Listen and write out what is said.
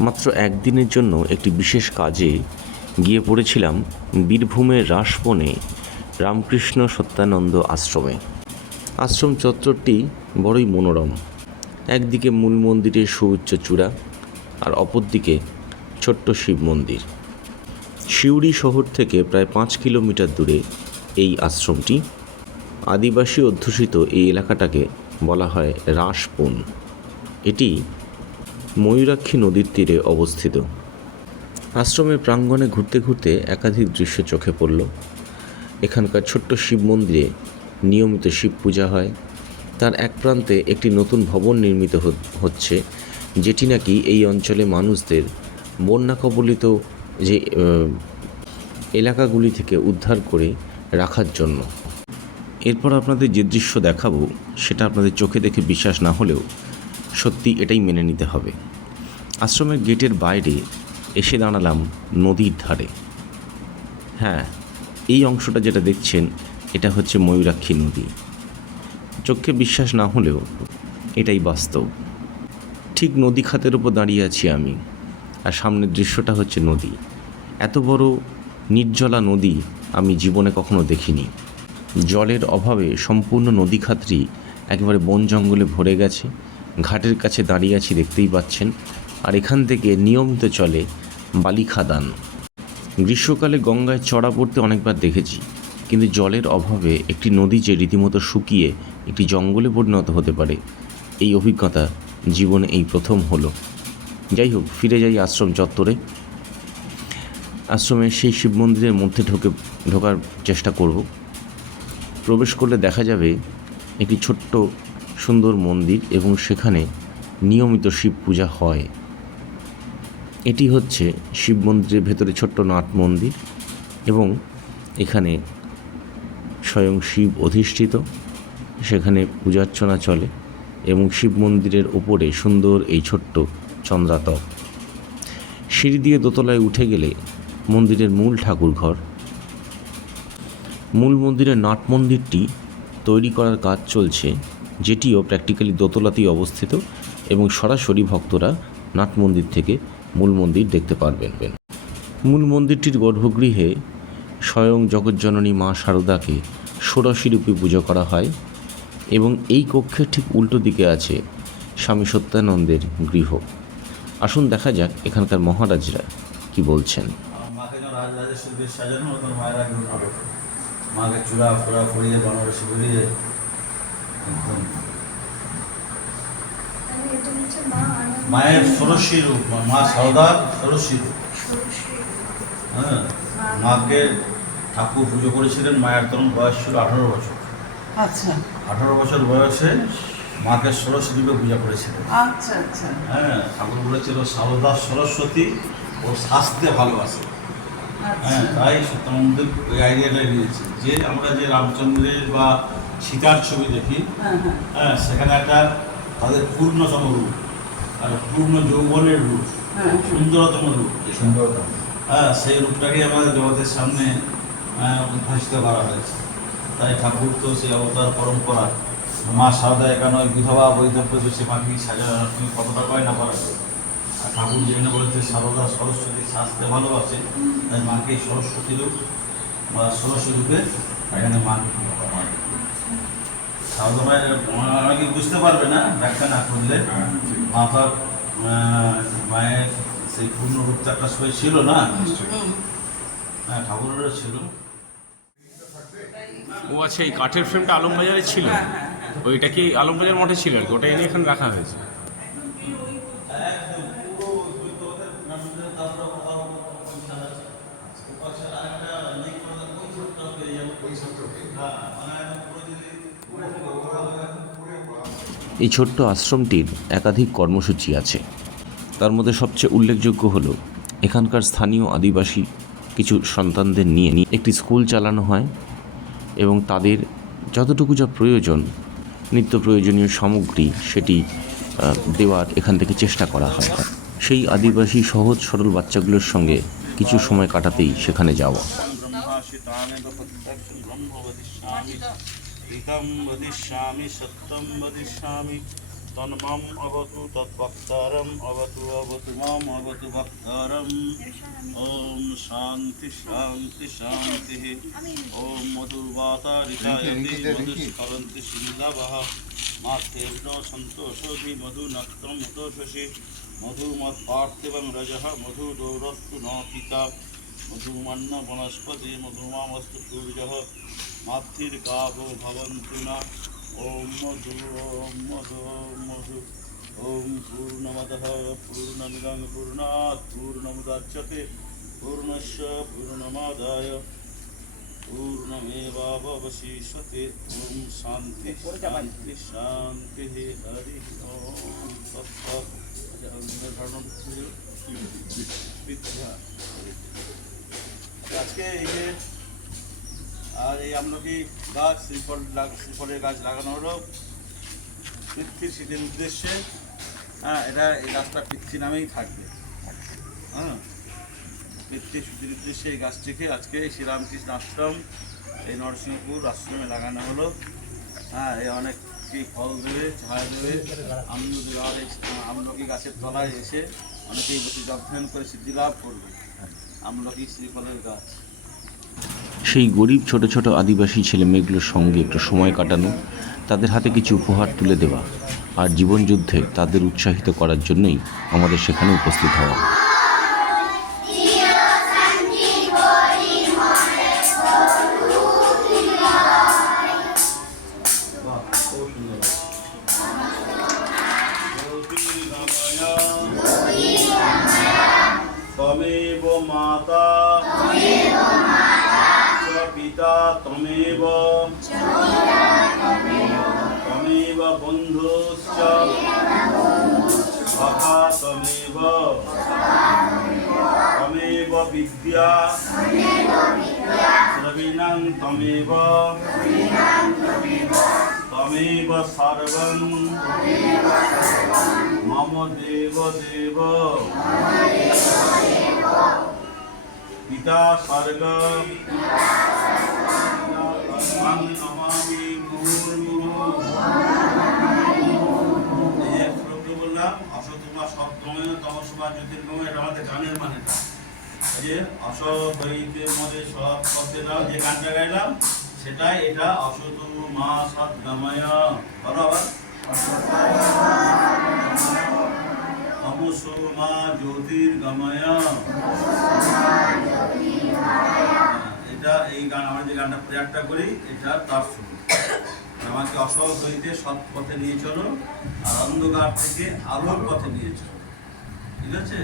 মাত্র একদিনের জন্য একটি বিশেষ কাজে গিয়ে পড়েছিলাম বীরভূমের রাসবনে, রামকৃষ্ণ সত্যানন্দ আশ্রমে। আশ্রম চত্বরটি বড়ই মনোরম। একদিকে মূল মন্দিরের সুউচ্চ চূড়া আর অপরদিকে ছোট্ট শিব মন্দির। সিউড়ি শহর থেকে প্রায় পাঁচ কিলোমিটার দূরে এই আশ্রমটি। আদিবাসী অধ্যুষিত এই এলাকাটাকে বলা হয় রাসবন। এটি ময়ূরাক্ষী নদীর তীরে অবস্থিত। আশ্রমের প্রাঙ্গণে ঘুরতে ঘুরতে একাধিক দৃশ্য চোখে পড়ল। এখানকার ছোট্ট শিব মন্দিরে নিয়মিত শিব পূজা হয়। তার এক প্রান্তে একটি নতুন ভবন নির্মিত হচ্ছে, যেটি নাকি এই অঞ্চলে মানুষদের বন্যা কবলিত যে এলাকাগুলি থেকে উদ্ধার করে রাখার জন্য। এরপর আপনাদের যে দৃশ্য দেখাবো, সেটা আপনাদের চোখে দেখে বিশ্বাস না হলেও সত্যি এটাই মেনে নিতে হবে। আশ্রমের গেটের বাইরে এসে দাঁড়ালাম নদীর ধারে। হ্যাঁ এই অংশটা যেটা দেখছেন, এটা হচ্ছে ময়ূরাক্ষী নদী। চোখে বিশ্বাস না হলেও এটাই বাস্তব। ঠিক নদী খাতের উপর দাঁড়িয়ে আছি আমি, আর সামনের দৃশ্যটা হচ্ছে নদী। এত বড় নির্জলা নদী আমি জীবনে কখনো দেখিনি। জলের অভাবে সম্পূর্ণ নদী খাতটি একেবারে বন জঙ্গলে ভরে গেছে। ঘাটের কাছে দাঁড়িয়ে আছি দেখতেই পাচ্ছেন। আর এখান থেকে নিয়মিত চলে বালি খাদান। গ্রীষ্মকালে গঙ্গায় চড়া পড়তে অনেকবার দেখেছি। কিন্তু জলের অভাবে একটি নদী যে রীতিমতো শুকিয়ে একটি জঙ্গলে পরিণত হতে পারে, এই অভিজ্ঞতা জীবনে এই প্রথম হলো। যাই হোক, ফিরে যাই আশ্রম চত্বরে। আশ্রমের সেই শিব মন্দিরের মধ্যে ঢোকে, ঢোকার চেষ্টা করব। প্রবেশ করলে দেখা যাবে একটি ছোট্ট সুন্দর মন্দির এবং সেখানে নিয়মিত শিব পূজা হয়। এটি হচ্ছে শিব মন্দিরের ভেতরে ছোট্ট নাট মন্দির এবং এখানে স্বয়ং শিব অধিষ্ঠিত। সেখানে পূজার্চনা চলে এবং শিব মন্দিরের ওপরে সুন্দর এই ছোট্ট চন্দ্রাতক সিঁড়ি দিয়ে দোতলায় উঠে গেলে মন্দিরের মূল ঠাকুর ঘর। মূল মন্দিরের নাট মন্দিরটি তৈরি করার কাজ চলছে যেটিও প্র্যাকটিক্যালি দোতলাতেই অবস্থিত এবং সরাসরি ভক্তরা নাট মন্দির থেকে মূল মন্দির দেখতে পারবেন। মূল মন্দিরটির গর্ভগৃহে স্বয়ং জগজ্জননী মা শারদাকে ষোড়শী রূপে পুজো করা হয় এবং এই কক্ষের ঠিক উল্টো দিকে আছে স্বামী সত্যানন্দের গৃহ। আসুন দেখা যাক এখানকার মহারাজরা কি বলছেন। মাকে চূড়া ফোড়া ফড়িয়ে বানারসি বেরিয়ে একদম। মায়ের ষোড়শী রূপ মা- সারদার ষোড়শী রূপ। হ্যাঁ মাকে ঠাকুর পুজো করেছিলেন মায়ের তখন বয়স ছিল আঠারো বছর। আচ্ছা। আঠারো বছর বয়সে মাকে ষোড়শী রূপে পূজা করেছিলেন। আচ্ছা আচ্ছা। হ্যাঁ ঠাকুর বলেছিল সারদা সরস্বতী ও শাস্তে ভালোবাসে। হ্যাঁ আচ্ছা তাই সত্যানন্দ ওই আইডিয়াটা নিয়েছে যে আমরা যে রামচন্দ্রের বা সীতার ছবি দেখি। হ্যাঁ হ্যাঁ। হ্যাঁ সেখানে একটা তাদের পূর্ণতম রূপ আর পূর্ণ যৌবনের রূপ হ্যাঁ। সুন্দরতম রূপ। হ্যাঁ সেই রূপটাকে আমাদের জগতের সামনে উদ্ভাসিত করা হয়েছে। তাই ঠাকুর তো সেই অবতার পরম্পরা। মা সারদা এখানে ওই বিধবা বৈধব্য সে মাকে সাজা তুমি কতটা পায় না পারা আর ঠাকুর যেখানে বলেছে সারদা সরস্বতী শাস্তে ভালোবাসে তাই মাকে সরস্বতী রূপ বা সরস্বতী রূপে এখানে মাকে হয়। মায়ের অনেকে বুঝতে পারবে না? ব্যাখ্যা না করলে। মাথার মায়ের সেই পূর্ণ রূপটা একটা সবাই ছিল না? হ্যাঁ ঠাকুরেরও ছিল। ও আচ্ছা এই কাঠের ফ্রেমটা আলমবাজারে ছিল? ওইটা কি আলমবাজার মঠে ছিল আর কি? ওটা এনে এখানে রাখা হয়েছে? এই ছোট্ট আশ্রমটির একাধিক কর্মসূচি আছে। তার মধ্যে সবচেয়ে উল্লেখযোগ্য হলো, এখানকার স্থানীয় আদিবাসী কিছু সন্তানদের নিয়ে নিয়ে একটি স্কুল চালানো হয় এবং তাদের যতটুকু যা প্রয়োজন, নিত্য প্রয়োজনীয় সামগ্রী সেটি দেওয়ার এখান থেকে চেষ্টা করা হয়। সেই আদিবাসী সহজ সরল বাচ্চাগুলোর সঙ্গে কিছু সময় কাটাতেই সেখানে যাওয়া। ব্রহ্ম বদিষ্যামি সত্যম বদিষ্যামি তন্মাম অবতু তৎবক্তারম অবতু অবতু মাম অবতু বক্তারম ওম শান্তি শান্তি শান্তি ওম মধুবাতারিকায়তি মধুস্করন্তি সিন্ধবः মাথের্ন সন্তোষোধি মধুনক্তম উতোষসি মধুমৎপার্থিবং রজः মধুদৌরস্তু ন পিতা মধুমান্ন বনস্পতি মধুমামস্তু সূর্য মাতৃর্গাভো ভবন্তু না। ওম মধু ওম মধু মধু। ওম পূর্ণমদ পূর্ণমিদং পূর্ণাৎ পূর্ণমুদাচ্যতে পূর্ণশ্চ পূর্ণমাদায়। পূর্ণমেবাবশিষতে ওম শান্তি শান্তি শান্তি হরি ওম। তৎ আজকে এই যে, আর এই আমলকি গাছ শ্রীফল শ্রীফলের গাছ লাগানো হলো। পৃথ্বীর শীতের উদ্দেশ্যে। হ্যাঁ এটা এই গাছটা পৃথ্বী নামেই থাকবে। হ্যাঁ পৃথ্বী শীতের উদ্দেশ্যে এই গাছটিকে আজকে শ্রীরামকৃষ্ণ আশ্রম, এই নরসিংহপুর আশ্রমে লাগানো হলো। হ্যাঁ এই অনেক কি ফল দেবে, ছায়া দেবে। আমলু দেবে। আর এই আমলকি গাছের তলায় এসে অনেকেই বসে অধ্যয়ন করে সিদ্ধি লাভ করবে। আমলকি শ্রীফলের গাছ? সেই গরিব ছোট ছোট আদিবাসী ছেলেমেয়েগুলোর সঙ্গে একটু সময় কাটানো, তাদের হাতে কিছু উপহার তুলে দেওয়া আর জীবনযুদ্ধে তাদের উৎসাহিত করার জন্যই আমাদের সেখানে উপস্থিত হওয়া। মাতা চ পিতা তমেব। তমেব বন্ধুশ্চ। সখা তমেব। তমেব বিদ্যা। দ্রবিণং তমেব। তমেব সর্বং। মম দেব দেব। পিতা স্বর্গ। গানের মানেটা যে অসৎ হইতে মনে সৎ দাও যে গানটা গাইলাম সেটাই এটা অসত মা সৎ গামায় বলো আবার মা জ্যোতির গামায় এটা, এই গান, আমরা যে গানটা প্রয়াগটা করি, এটা তার শুরু। আমাকে অসহজ হইতে সৎ পথে নিয়ে চলো, আর অন্ধকার থেকে আলোর পথে নিয়ে চলো। ঠিক আছে?